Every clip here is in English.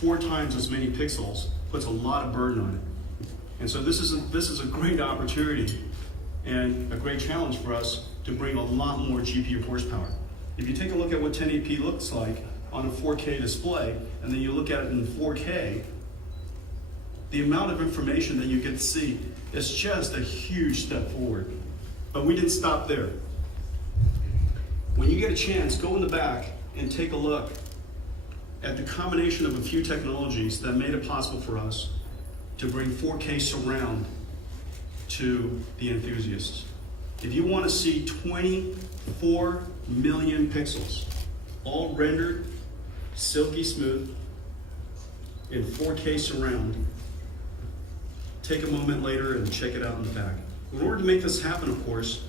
4 times as many pixels puts a lot of burden on it. And so this is a great opportunity and a great challenge for us to bring a lot more GPU horsepower. If you take a look at what 1080p looks like on a 4K display, and then you look at it in 4K, the amount of information that you get to see is just a huge step forward. But we didn't stop there. When you get a chance, go in the back and take a look at the combination of a few technologies that made it possible for us to bring 4K surround to the enthusiasts. If you want to see 24 million pixels, all rendered, silky smooth, in 4K surround, take a moment later and check it out in the back. In order to make this happen, of course,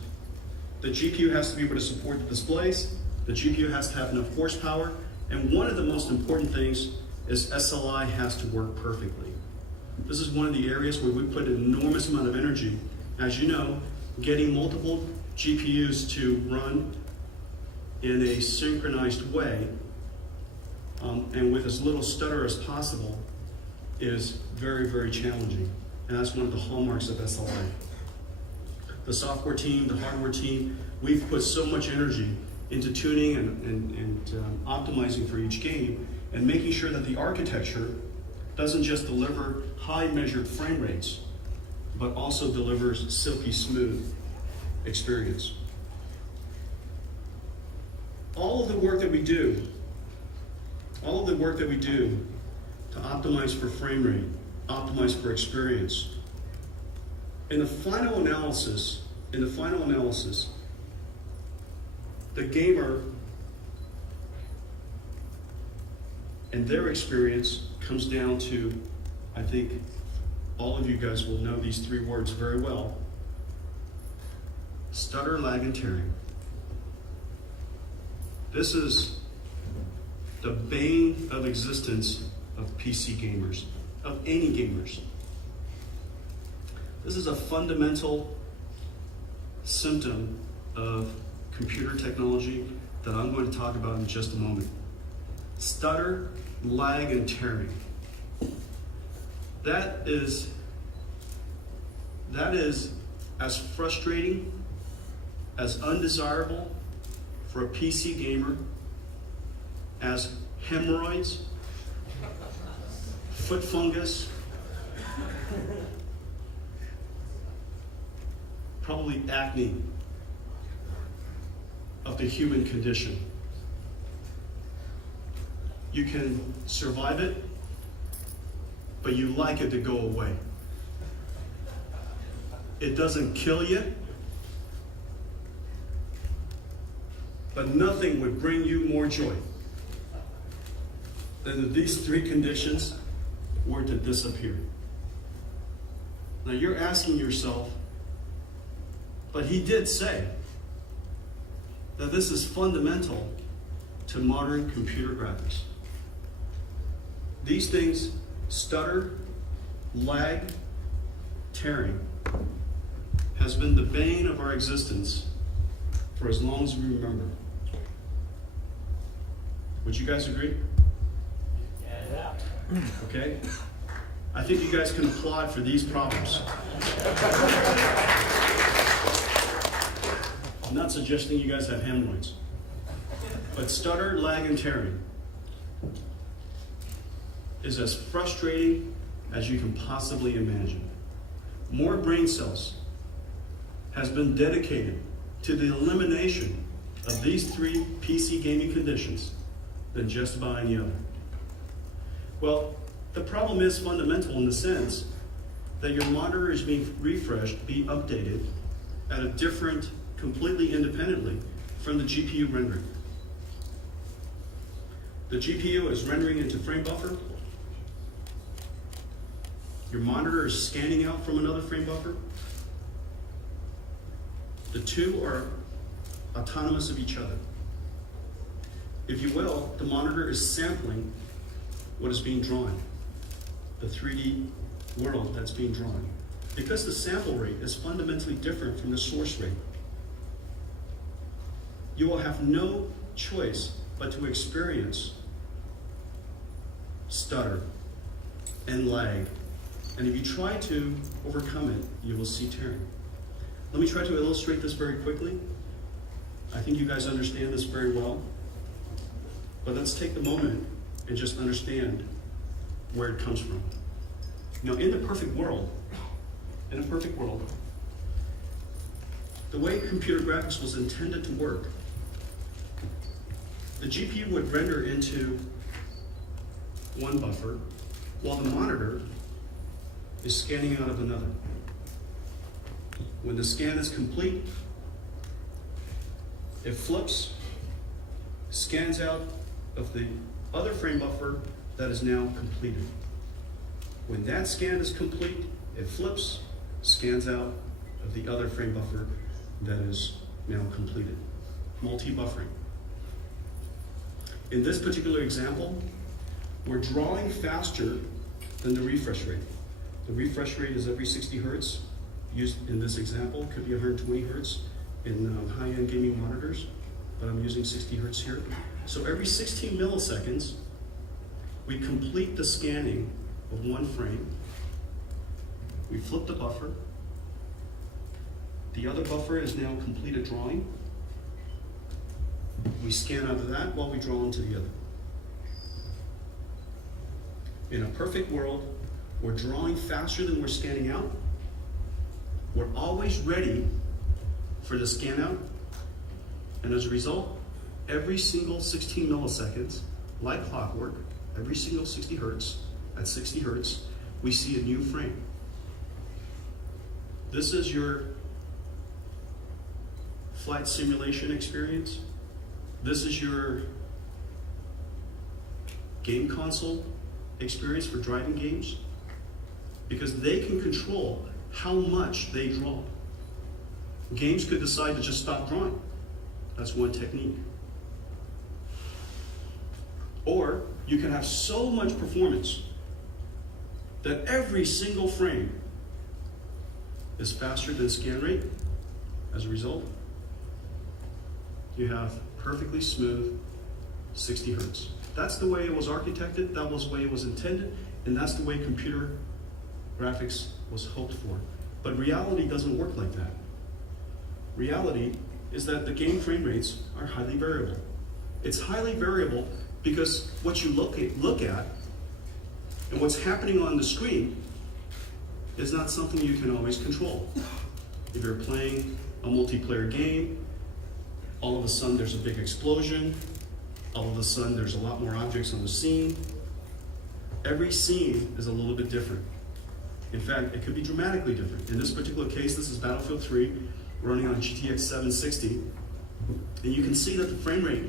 the GPU has to be able to support the displays, the GPU has to have enough horsepower, and one of the most important things is SLI has to work perfectly. This is one of the areas where we put an enormous amount of energy. As you know, getting multiple GPUs to run in a synchronized way and with as little stutter as possible is very, very challenging. And that's one of the hallmarks of SLI. The software team, the hardware team, we've put so much energy into tuning and optimizing for each game and making sure that the architecture doesn't just deliver high measured frame rates, but also delivers silky smooth experience. All of the work that we do to optimize for frame rate, optimize for experience, in the final analysis, the gamer and their experience comes down to, I think all of you guys will know these 3 words very well: stutter, lag, and tearing. This is the bane of existence of PC gamers, of any gamers. This is a fundamental symptom of computer technology that I'm going to talk about in just a moment. Stutter, lag, and tearing. That is as frustrating, as undesirable for a PC gamer as hemorrhoids, foot fungus, probably acne of the human condition. You can survive it, but you like it to go away. It doesn't kill you, but nothing would bring you more joy than if these 3 conditions were to disappear. Now you're asking yourself, but he did say that this is fundamental to modern computer graphics. These things, stutter, lag, tearing, has been the bane of our existence for as long as we remember. Would you guys agree? Yeah. Okay? I think you guys can applaud for these problems. I'm not suggesting you guys have hemorrhoids, but stutter, lag, and tearing is as frustrating as you can possibly imagine. More brain cells has been dedicated to the elimination of these 3 PC gaming conditions than just about any other. Well, the problem is fundamental in the sense that your monitor is being refreshed, being updated at a different, completely independently from the GPU rendering. The GPU is rendering into frame buffer. Your monitor is scanning out from another frame buffer. The 2 are autonomous of each other. If you will, the monitor is sampling what is being drawn, the 3D world that's being drawn. Because the sample rate is fundamentally different from the source rate, you will have no choice but to experience stutter, and lag. And if you try to overcome it, you will see tearing. Let me try to illustrate this very quickly. I think you guys understand this very well. But let's take the moment and just understand where it comes from. Now, in a perfect world, the way computer graphics was intended to work, the GPU would render into one buffer while the monitor is scanning out of another. When the scan is complete, it flips, scans out of the other frame buffer that is now completed. When that scan is complete, it flips, scans out of the other frame buffer that is now completed. Multi-buffering. In this particular example, we're drawing faster than the refresh rate. The refresh rate is every 60 hertz. Used in this example, could be 120 hertz in high-end gaming monitors, but I'm using 60 hertz here. So every 16 milliseconds, we complete the scanning of one frame. We flip the buffer. The other buffer is now completed drawing. We scan out of that while we draw into the other. In a perfect world, we're drawing faster than we're scanning out. We're always ready for the scan out. And as a result, every single 16 milliseconds, like clockwork, every single 60 hertz, at 60 hertz, we see a new frame. This is your flight simulation experience. This is your game console experience for driving games, because they can control how much they draw. Games could decide to just stop drawing. That's one technique. Or you can have so much performance that every single frame is faster than scan rate. As a result, you have perfectly smooth 60 hertz. That's the way it was architected, that was the way it was intended, and that's the way computer graphics was hoped for. But reality doesn't work like that. Reality is that the game frame rates are highly variable. It's highly variable because what you look at and what's happening on the screen is not something you can always control. If you're playing a multiplayer game, all of a sudden there's a big explosion, all of a sudden there's a lot more objects on the scene. Every scene is a little bit different. In fact, it could be dramatically different. In this particular case, this is Battlefield 3 running on GTX 760. And you can see that the frame rate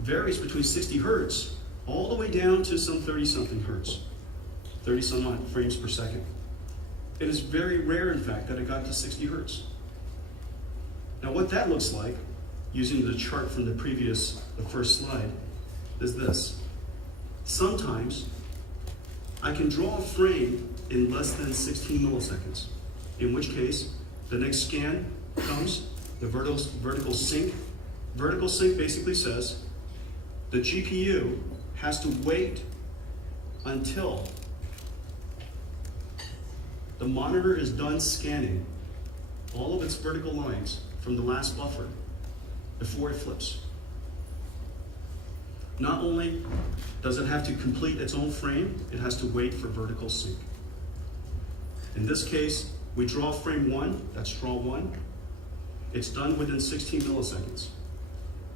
varies between 60 hertz all the way down to some 30-something hertz, 30-some odd frames per second. It is very rare, in fact, that it got to 60 hertz. Now, what that looks like, using the chart from the first slide, is this. Sometimes I can draw a frame in less than 16 milliseconds, in which case the next scan comes, the vertical sync. Vertical sync basically says the GPU has to wait until the monitor is done scanning all of its vertical lines from the last buffer before it flips. Not only does it have to complete its own frame, it has to wait for vertical sync. In this case, we draw frame 1, that's draw 1. It's done within 16 milliseconds.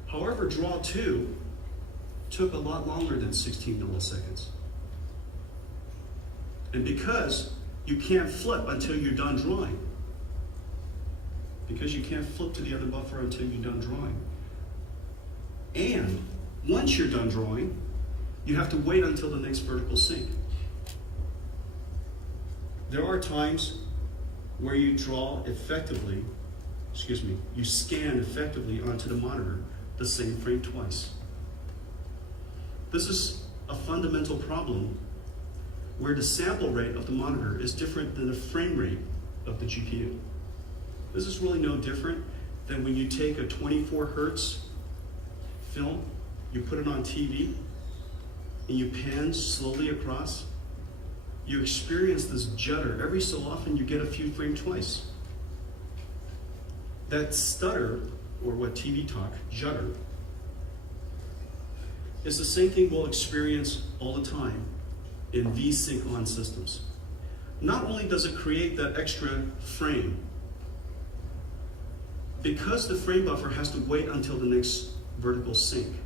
However, draw 2 took a lot longer than 16 milliseconds. And because you can't flip until you're done drawing, because you can't flip to the other buffer until you're done drawing, and once you're done drawing, you have to wait until the next vertical sync. There are times where you draw effectively, you scan effectively onto the monitor the same frame twice. This is a fundamental problem where the sample rate of the monitor is different than the frame rate of the GPU. This is really no different than when you take a 24 hertz film, you put it on TV, and you pan slowly across, you experience this judder. Every so often you get a few frames twice. That stutter, or what TV talk, judder, is the same thing we'll experience all the time in VSync on systems. Not only does it create that extra frame, because the frame buffer has to wait until the next vertical sync,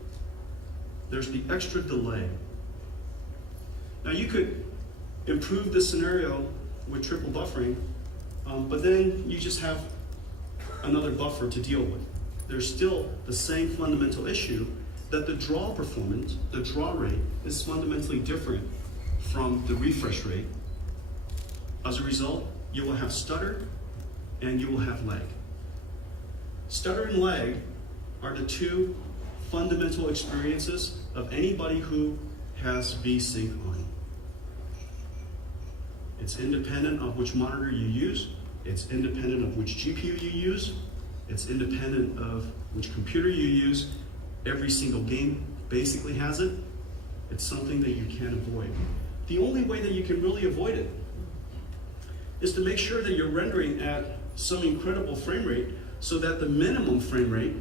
there's the extra delay. Now you could improve this scenario with triple buffering, but then you just have another buffer to deal with. There's still the same fundamental issue that the draw performance, the draw rate, is fundamentally different from the refresh rate. As a result, you will have stutter and you will have lag. Stutter and lag are the two fundamental experiences of anybody who has VSync on. It's independent of which monitor you use. It's independent of which GPU you use. It's independent of which computer you use. Every single game basically has it. It's something that you can't avoid. The only way that you can really avoid it is to make sure that you're rendering at some incredible frame rate so that the minimum frame rate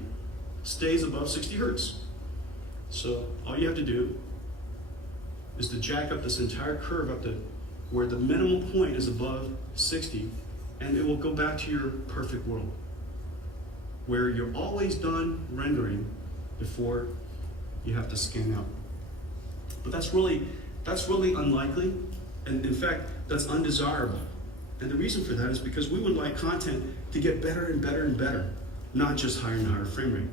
stays above 60 hertz. So all you have to do is to jack up this entire curve up to where the minimum point is above 60, and it will go back to your perfect world, where you're always done rendering before you have to scan out. But that's really unlikely, and in fact, that's undesirable. And the reason for that is because we would like content to get better and better and better, not just higher and higher frame rate.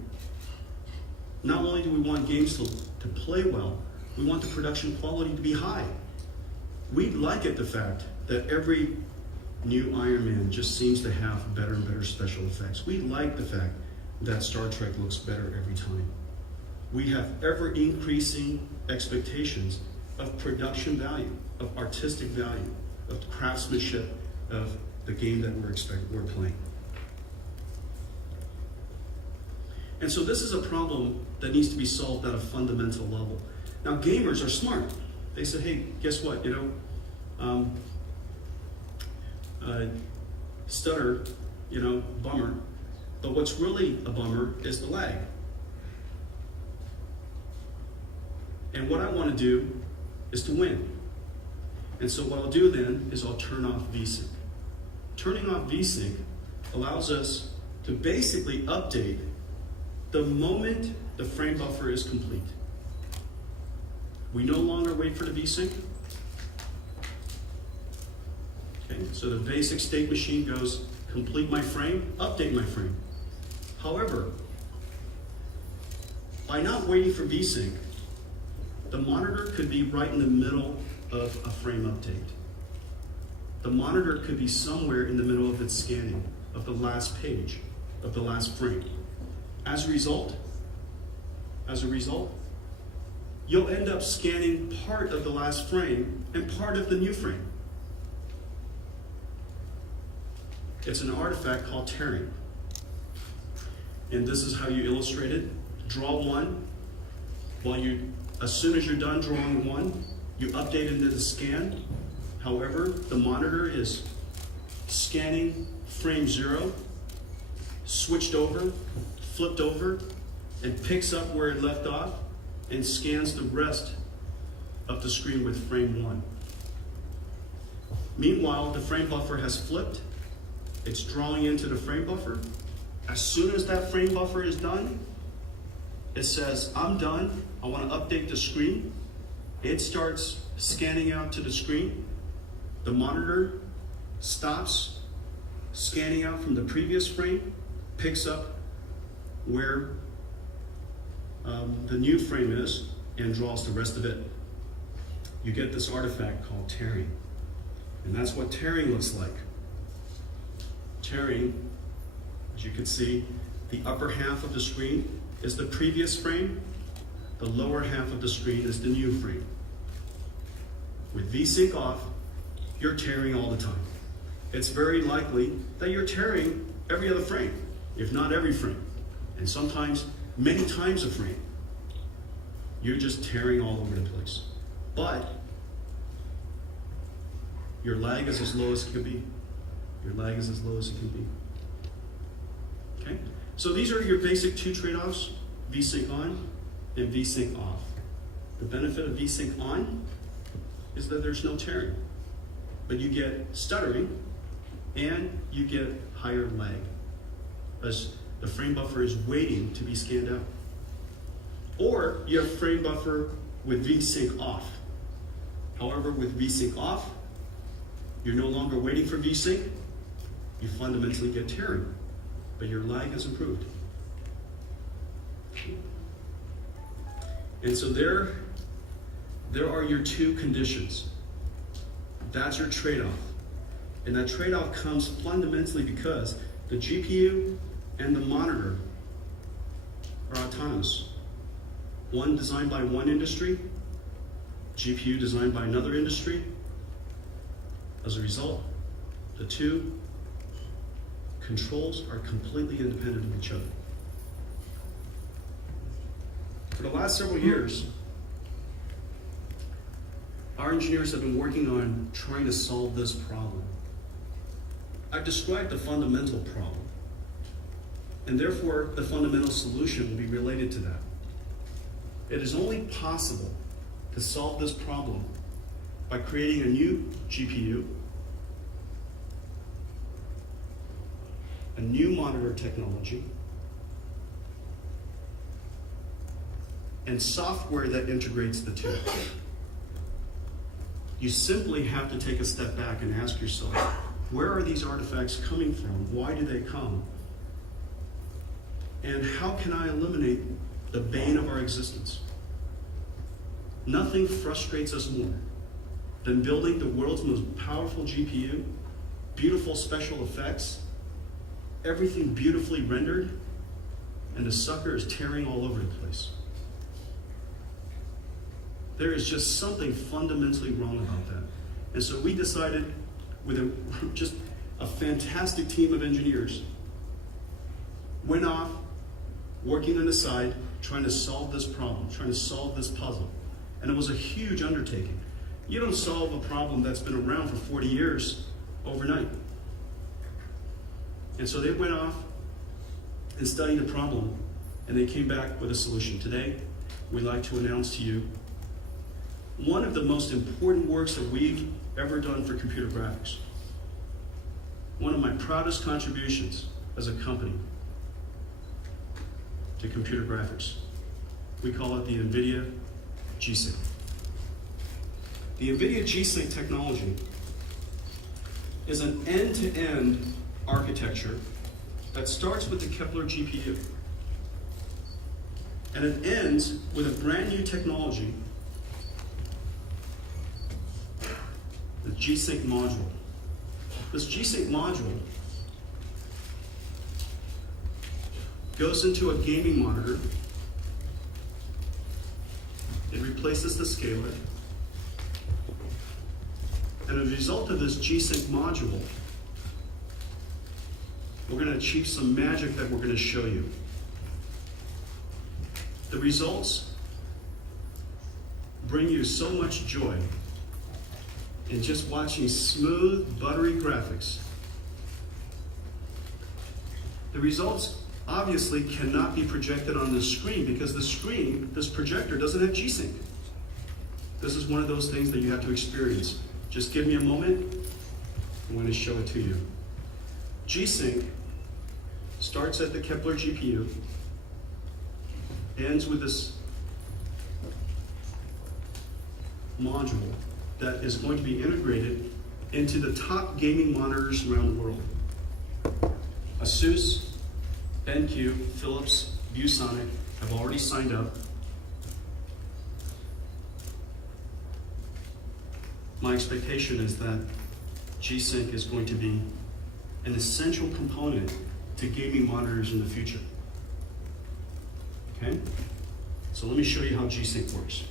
Not only do we want games to play well, we want the production quality to be high. We like it, the fact that every new Iron Man just seems to have better and better special effects. We like the fact that Star Trek looks better every time. We have ever increasing expectations of production value, of artistic value, of craftsmanship of the game that we're playing. And so this is a problem that needs to be solved at a fundamental level. Now gamers are smart. They said, hey, guess what, stutter, bummer. But what's really a bummer is the lag. And what I want to do is to win. And so what I'll do then is I'll turn off VSync. Turning off VSync allows us to basically update the moment the frame buffer is complete. We no longer wait for the VSync. Okay, so the basic state machine goes, complete my frame, update my frame. However, by not waiting for VSync, the monitor could be right in the middle of a frame update. The monitor could be somewhere in the middle of its scanning of the last page, of the last frame. As a result, you'll end up scanning part of the last frame and part of the new frame. It's an artifact called tearing. And this is how you illustrate it. Draw one. As soon as you're done drawing one, you update into the scan. However, the monitor is scanning frame 0, switched over, flipped over, and picks up where it left off and scans the rest of the screen with frame 1. Meanwhile, the frame buffer has flipped. It's drawing into the frame buffer. As soon as that frame buffer is done, it says, I'm done. I want to update the screen. It starts scanning out to the screen. The monitor stops scanning out from the previous frame, picks up where the new frame is, and draws the rest of it. You get this artifact called tearing. And that's what tearing looks like. Tearing, as you can see, the upper half of the screen is the previous frame. The lower half of the screen is the new frame. With VSync off, you're tearing all the time. It's very likely that you're tearing every other frame, if not every frame, and sometimes many times a frame. You're just tearing all over the place. but your lag is as low as it can be. Your lag is as low as it can be. Okay? So these are your basic two trade-offs, VSync on and VSync off. The benefit of VSync on is that there's no tearing, but you get stuttering and you get higher lag as the frame buffer is waiting to be scanned out. Or you have frame buffer with VSync off. However, with VSync off, you're no longer waiting for VSync, you fundamentally get tearing, but your lag is improved. And so there are your two conditions. That's your trade-off. And that trade-off comes fundamentally because the GPU and the monitor are autonomous. One designed by one industry, GPU designed by another industry. As a result, the two controls are completely independent of each other. For the last several years, our engineers have been working on trying to solve this problem. I've described the fundamental problem, and therefore the fundamental solution will be related to that. It is only possible to solve this problem by creating a new GPU, a new monitor technology, and software that integrates the two. You simply have to take a step back and ask yourself, where are these artifacts coming from? Why do they come? And how can I eliminate the bane of our existence? Nothing frustrates us more than building the world's most powerful GPU, beautiful special effects, everything beautifully rendered, and the sucker is tearing all over the place. There is just something fundamentally wrong about that. And so we decided, with just a fantastic team of engineers, went off, working on the side, trying to solve this problem, trying to solve this puzzle. And it was a huge undertaking. You don't solve a problem that's been around for 40 years overnight. And so they went off and studied the problem, and they came back with a solution. Today, we'd like to announce to you one of the most important works that we've ever done for computer graphics. One of my proudest contributions as a company to computer graphics. We call it the NVIDIA G-Sync. The NVIDIA G-Sync technology is an end-to-end architecture that starts with the Kepler GPU. And it ends with a brand new technology, the G-Sync module. This G-Sync module goes into a gaming monitor. It replaces the scaler. And as a result of this G-Sync module, we're going to achieve some magic that we're going to show you. The results bring you so much joy in just watching smooth, buttery graphics. The results obviously cannot be projected on the screen because the screen, this projector, doesn't have G-Sync. This is one of those things that you have to experience. Just give me a moment. I'm going to show it to you. G-Sync starts at the Kepler GPU, ends with this module that is going to be integrated into the top gaming monitors around the world. Asus, BenQ, Philips, ViewSonic have already signed up. My expectation is that G-Sync is going to be an essential component to gaming monitors in the future. Okay? So let me show you how G-Sync works.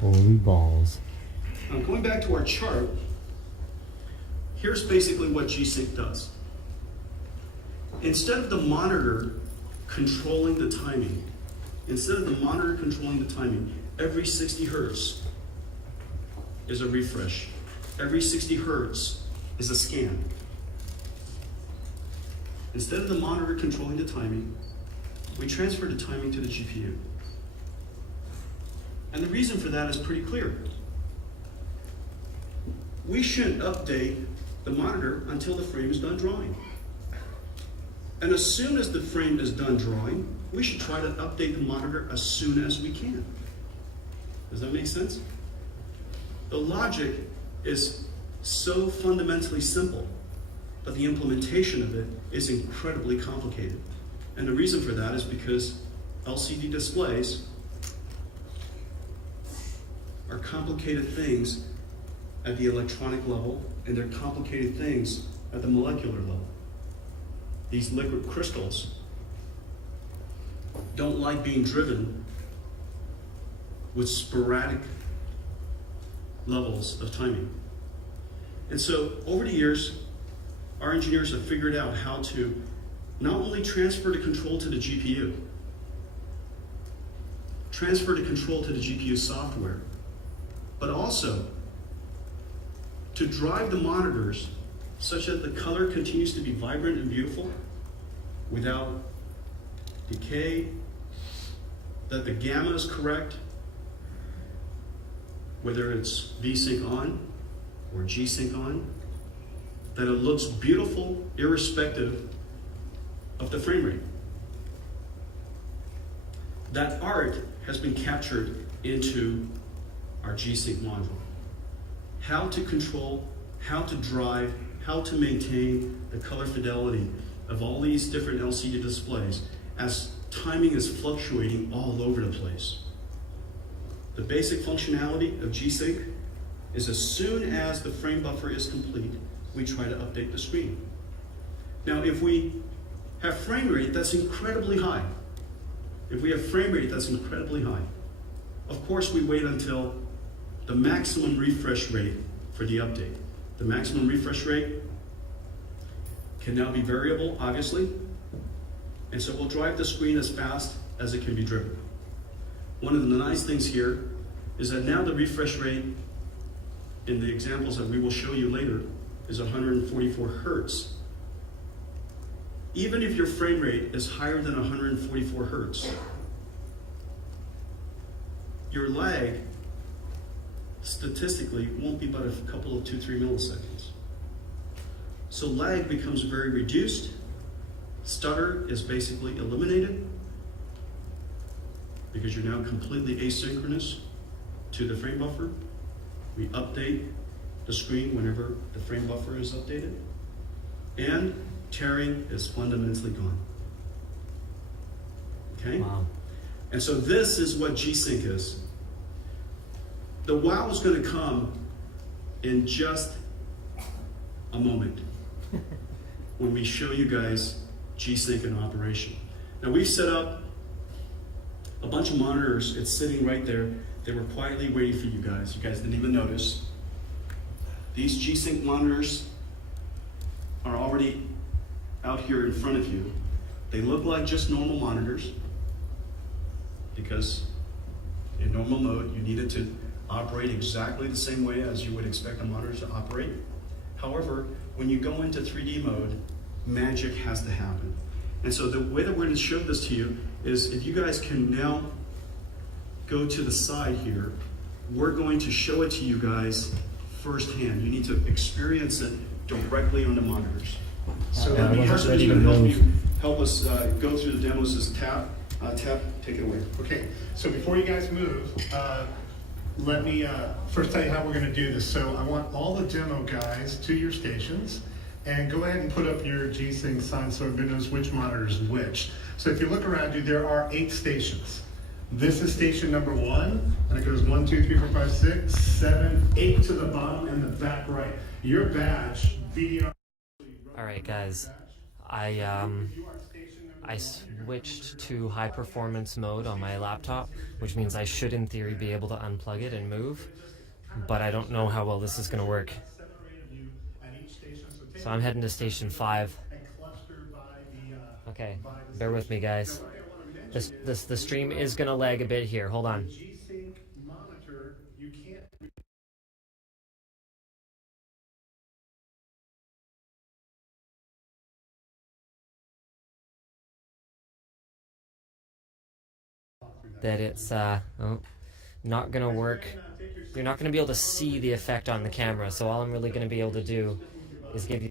Holy balls. Now going back to our chart, here's basically what G-Sync does. Instead of the monitor controlling the timing, instead of the monitor controlling the timing, every 60 hertz is a refresh. Every 60 hertz is a scan. Instead of the monitor controlling the timing, we transfer the timing to the GPU. And the reason for that is pretty clear. We shouldn't update the monitor until the frame is done drawing. And as soon as the frame is done drawing, we should try to update the monitor as soon as we can. Does that make sense? The logic is so fundamentally simple, but the implementation of it is incredibly complicated. And the reason for that is because LCD displays are complicated things at the electronic level, and they're complicated things at the molecular level. These liquid crystals don't like being driven with sporadic levels of timing. And so over the years, our engineers have figured out how to not only transfer the control to the GPU, transfer the control to the GPU software, but also to drive the monitors such that the color continues to be vibrant and beautiful without decay, that the gamma is correct, whether it's V-Sync on or G-Sync on, that it looks beautiful irrespective of the frame rate. That art has been captured into our G-Sync module. How to control, how to drive, how to maintain the color fidelity of all these different LCD displays as timing is fluctuating all over the place. The basic functionality of G-Sync is as soon as the frame buffer is complete, we try to update the screen. Now, if we have frame rate that's incredibly high, of course we wait until the maximum refresh rate for the update. The maximum refresh rate can now be variable, obviously, and so we'll drive the screen as fast as it can be driven. One of the nice things here is that now the refresh rate in the examples that we will show you later is 144 hertz. Even if your frame rate is higher than 144 hertz, your lag statistically won't be but a couple of 2-3 milliseconds. So lag becomes very reduced. Stutter is basically eliminated because you're now completely asynchronous to the frame buffer. We update the screen whenever the frame buffer is updated. And tearing is fundamentally gone. Okay? Wow. And so this is what G-Sync is. The wow is going to come in just a moment when we show you guys G-Sync in operation. Now we've set up a bunch of monitors. It's sitting right there. They were quietly waiting for you guys. You guys didn't even notice. These G-Sync monitors are already out here in front of you. They look like just normal monitors because in normal mode you need it to operate exactly the same way as you would expect a monitor to operate. However, when you go into 3D mode, magic has to happen. And so the way that we're going to show this to you is if you guys can now go to the side here, we're going to show it to you guys firsthand. You need to experience it directly on the monitors. So Yeah, the I person wasn't who's ready going to to help us go through the demos is Tap. Tap, take it away. Okay, so before you guys move, let me first tell you how we're going to do this. So I want all the demo guys to your stations, and go ahead and put up your G-Sync sign so everybody knows which monitor is which. So if you look around you, there are 8 stations. This is station number 1, and it goes 1, 2, 3, 4, 5, 6, 7, 8 to the bottom and the back right. Your badge, VDR. All right, guys. I switched to high performance mode on my laptop, which means I should in theory be able to unplug it and move, but I don't know how well this is going to work. So I'm heading to station 5. Okay, bear with me, guys. The stream is gonna lag a bit here. Hold on. G-Sync monitor, you can't. That it's not gonna work. You're not gonna be able to see the effect on the camera. So all I'm really gonna be able to do is give you